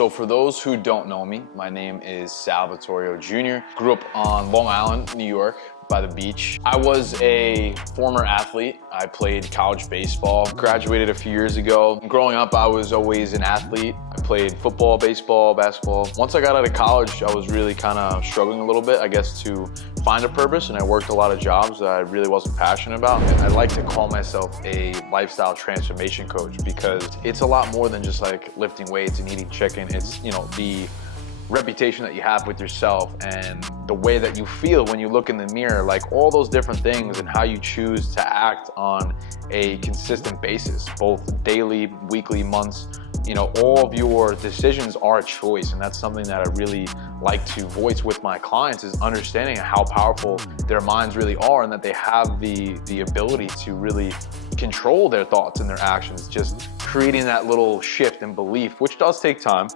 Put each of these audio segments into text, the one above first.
So for those who don't know me, my name is Salvatore Jr. Grew up on Long Island, New York, by the beach. I was a former athlete. I played college baseball, graduated a few years ago. Growing up, I was always an athlete. I played football, baseball, basketball. Once I got out of college, I was really kind of struggling a little bit, I guess, to find a purpose, and I worked a lot of jobs that I really wasn't passionate about. I like to call myself a lifestyle transformation coach because it's a lot more than just like lifting weights and eating chicken. It's, you know, the reputation that you have with yourself and the way that you feel when you look in the mirror, like all those different things and how you choose to act on a consistent basis, both daily, weekly, months. You know, all of your decisions are a choice, and that's something that I really like to voice with my clients, is understanding how powerful their minds really are and that they have the ability to really control their thoughts and their actions, just creating that little shift in belief, which does take time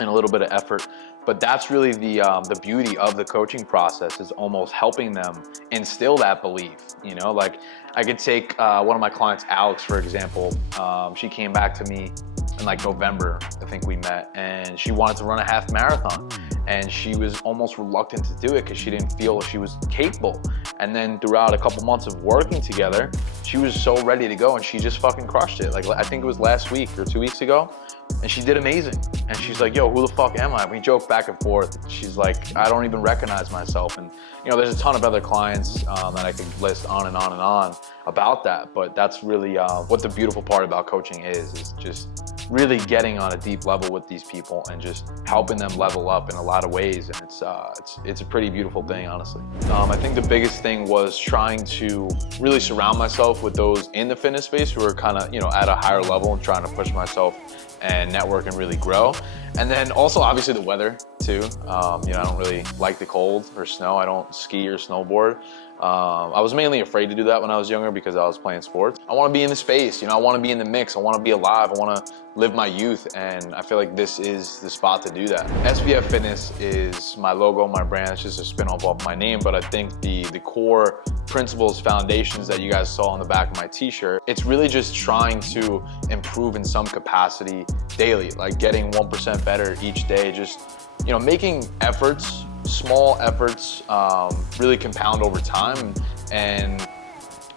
and a little bit of effort. But that's really the beauty of the coaching process, is almost helping them instill that belief. You know, like I could take one of my clients, Alex, for example. She came back to me in like November, I think we met, and she wanted to run a half marathon. And she was almost reluctant to do it because she didn't feel she was capable. And then throughout a couple months of working together, she was so ready to go, and she just fucking crushed it. Like I think it was last week or 2 weeks ago, and she did amazing. And she's like, yo, who the fuck am I? We joke back and forth. She's like, I don't even recognize myself. And you know, there's a ton of other clients that I could list on and on and on about that. But that's really what the beautiful part about coaching is just really getting on a deep level with these people and just helping them level up in a lot of ways. And it's a pretty beautiful thing, honestly. I think the biggest thing was trying to really surround myself with those in the fitness space who are kind of, you know, at a higher level and trying to push myself and network and really grow. And then also obviously the weather too. You know, I don't really like the cold or snow. I don't ski or snowboard. I was mainly afraid to do that when I was younger because I was playing sports. I want to be in the space, you know, I want to be in the mix. I want to be alive. I want to live my youth, and I feel like this is the spot to do that. SBF Fitness is my logo, my brand. It's just a spin-off of my name, but I think the core principles, foundations that you guys saw on the back of my t-shirt, it's really just trying to improve in some capacity daily, like getting 1% better each day, just, you know, making efforts, small efforts, really compound over time. And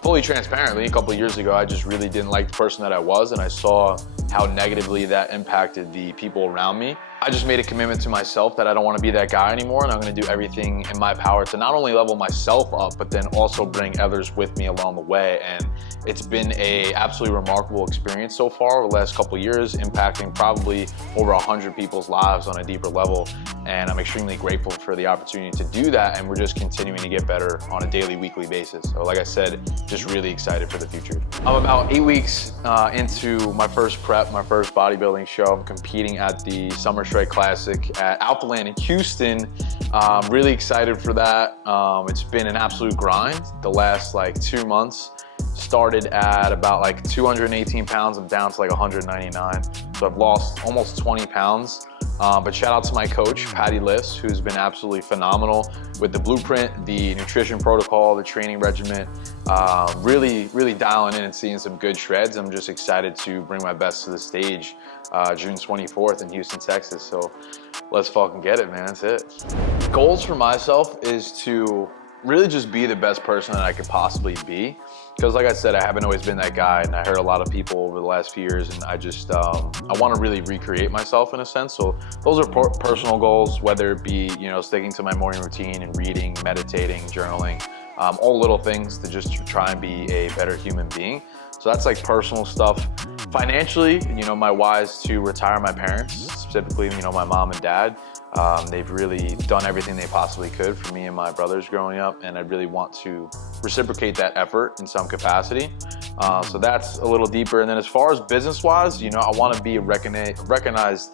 fully transparently, a couple of years ago, I just really didn't like the person that I was, and I saw how negatively that impacted the people around me. I just made a commitment to myself that I don't want to be that guy anymore, and I'm going to do everything in my power to not only level myself up, but then also bring others with me along the way. And it's been a absolutely remarkable experience so far over the last couple of years, impacting probably over 100 people's lives on a deeper level. And I'm extremely grateful for the opportunity to do that, and we're just continuing to get better on a daily, weekly basis. So like I said, just really excited for the future. I'm about 8 weeks into my first prep, my first bodybuilding show. I'm competing at the Summer Strike Classic at Alphaland in Houston. I'm really excited for that. It's been an absolute grind the last like 2 months. Started at about like 218 pounds. I'm down to like 199. So I've lost almost 20 pounds. But shout out to my coach, Patty Lifts, who's been absolutely phenomenal with the blueprint, the nutrition protocol, the training regimen, really dialing in and seeing some good shreds. I'm just excited to bring my best to the stage June 24th in Houston, Texas. So let's fucking get it, man. That's it. Goals for myself is to really just be the best person that I could possibly be. Because like I said, I haven't always been that guy, and I heard a lot of people over the last few years, and I just, I want to really recreate myself in a sense. So those are personal goals, whether it be, you know, sticking to my morning routine and reading, meditating, journaling, all little things to just try and be a better human being. So that's like personal stuff. Financially, you know, my why is to retire my parents, specifically, you know, my mom and dad. They've really done everything they possibly could for me and my brothers growing up, and I really want to reciprocate that effort in some capacity. So that's a little deeper. And then as far as business-wise, you know, I want to be a recognized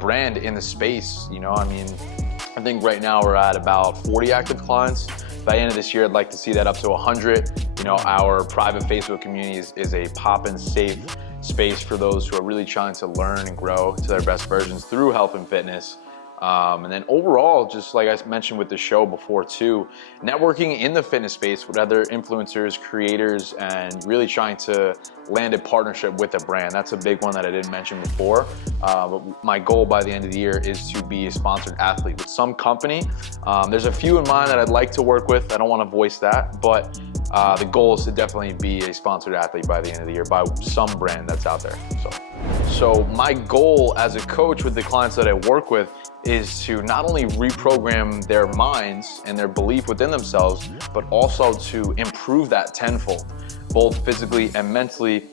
brand in the space. You know, I mean, I think right now we're at about 40 active clients. By the end of this year, I'd like to see that up to 100. You know, our private Facebook community is a pop-in safe space for those who are really trying to learn and grow to their best versions through health and fitness. And then overall, just like I mentioned with the show before too, networking in the fitness space with other influencers, creators, and really trying to land a partnership with a brand. That's a big one that I didn't mention before. But my goal by the end of the year is to be a sponsored athlete with some company. There's a few in mind that I'd like to work with. I don't want to voice that, but the goal is to definitely be a sponsored athlete by the end of the year by some brand that's out there. So my goal as a coach with the clients that I work with is to not only reprogram their minds and their belief within themselves, but also to improve that tenfold, both physically and mentally,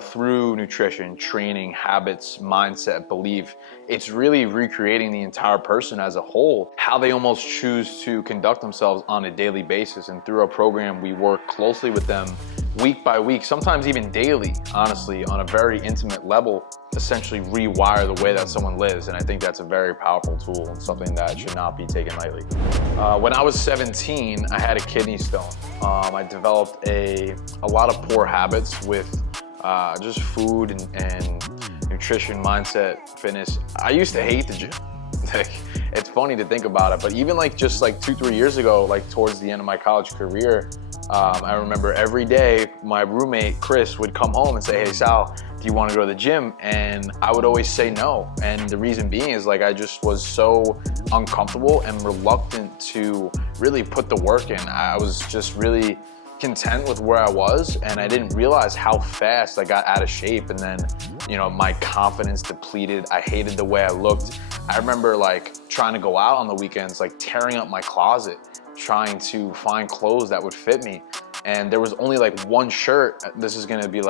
through nutrition, training, habits, mindset, belief. It's really recreating the entire person as a whole, how they almost choose to conduct themselves on a daily basis. And through our program, we work closely with them week by week, sometimes even daily, honestly, on a very intimate level, essentially rewire the way that someone lives. And I think that's a very powerful tool and something that should not be taken lightly. When I was 17, I had a kidney stone. I developed a lot of poor habits with just food and nutrition, mindset, fitness. I used to hate the gym. It's funny to think about it, but even just 2-3 years ago, towards the end of my college career, I remember every day my roommate Chris would come home and say, "Hey Sal, do you want to go to the gym?" And I would always say no. And the reason being is I just was so uncomfortable and reluctant to really put the work in. I was just really content with where I was, and I didn't realize how fast I got out of shape. And then, my confidence depleted. I hated the way I looked. I remember trying to go out on the weekends, tearing up my closet, trying to find clothes that would fit me. And there was only one shirt. This is gonna be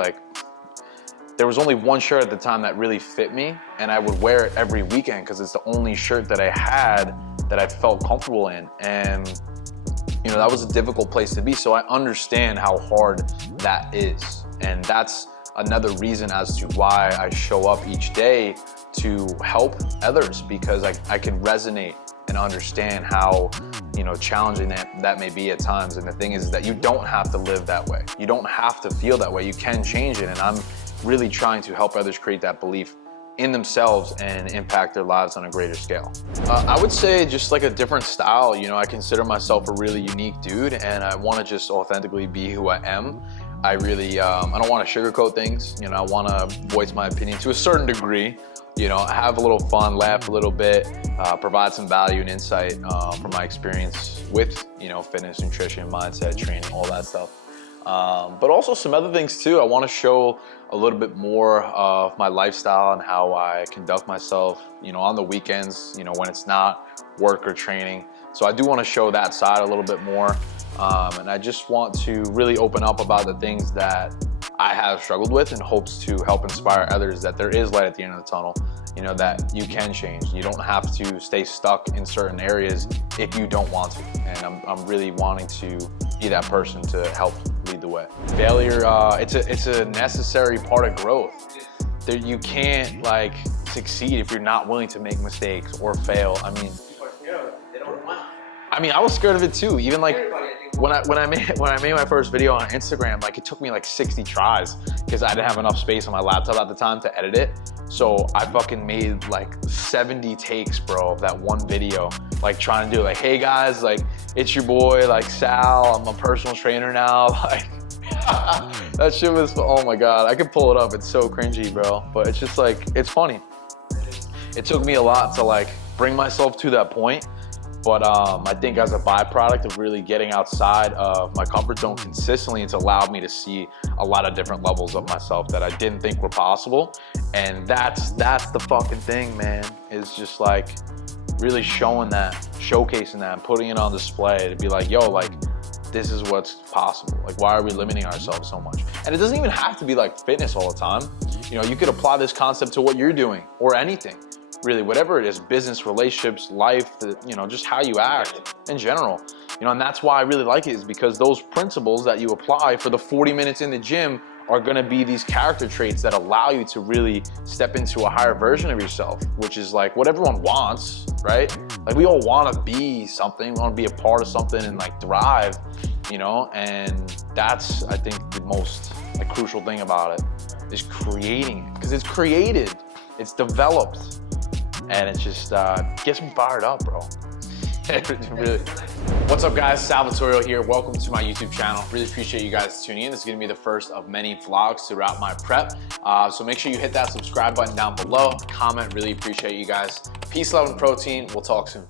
there was only one shirt at the time that really fit me, and I would wear it every weekend because it's the only shirt that I had that I felt comfortable in. And that was a difficult place to be. So I understand how hard that is. And that's another reason as to why I show up each day to help others, because I can resonate and understand how challenging that may be at times. And the thing is that you don't have to live that way. You don't have to feel that way. You can change it. And I'm really trying to help others create that belief in themselves and impact their lives on a greater scale. I would say just a different style. I consider myself a really unique dude, and I want to just authentically be who I am. I really, I don't want to sugarcoat things. I want to voice my opinion to a certain degree. Have a little fun, laugh a little bit, provide some value and insight from my experience with, fitness, nutrition, mindset, training, all that stuff. But also some other things too. I want to show a little bit more of my lifestyle and how I conduct myself, on the weekends, when it's not work or training. So I do want to show that side a little bit more. And I just want to really open up about the things that I have struggled with, in hopes to help inspire others that there is light at the end of the tunnel, that you can change. You don't have to stay stuck in certain areas if you don't want to. And I'm really wanting to be that person to help lead the way. Failure, it's a necessary part of growth. You can't succeed if you're not willing to make mistakes or fail. I was scared of it too. Even when I made my first video on Instagram, it took me 60 tries because I didn't have enough space on my laptop at the time to edit it. So I fucking made 70 takes, bro, of that one video, trying to do hey guys, it's your boy, Sal, I'm a personal trainer now. That shit was, oh my God, I could pull it up. It's so cringy, bro. But it's just it's funny. It took me a lot to bring myself to that point. But I think as a byproduct of really getting outside of my comfort zone consistently, it's allowed me to see a lot of different levels of myself that I didn't think were possible. And that's the fucking thing, man, is just really showing that, showcasing that, and putting it on display to be yo, this is what's possible. Why are we limiting ourselves so much? And it doesn't even have to be fitness all the time. You could apply this concept to what you're doing or anything. Really, whatever it is, business, relationships, life, just how you act in general. And that's why I really like it, is because those principles that you apply for the 40 minutes in the gym are gonna be these character traits that allow you to really step into a higher version of yourself, which is what everyone wants, right? We all wanna be something, we wanna be a part of something and thrive, and that's, I think, the most crucial thing about it, is creating it, because it's created, it's developed. and it just gets me fired up, bro. Really. What's up, guys? Salvatore here. Welcome to my YouTube channel. Really appreciate you guys tuning in. This is gonna be the first of many vlogs throughout my prep. So make sure you hit that subscribe button down below. Comment, really appreciate you guys. Peace, love, and protein. We'll talk soon.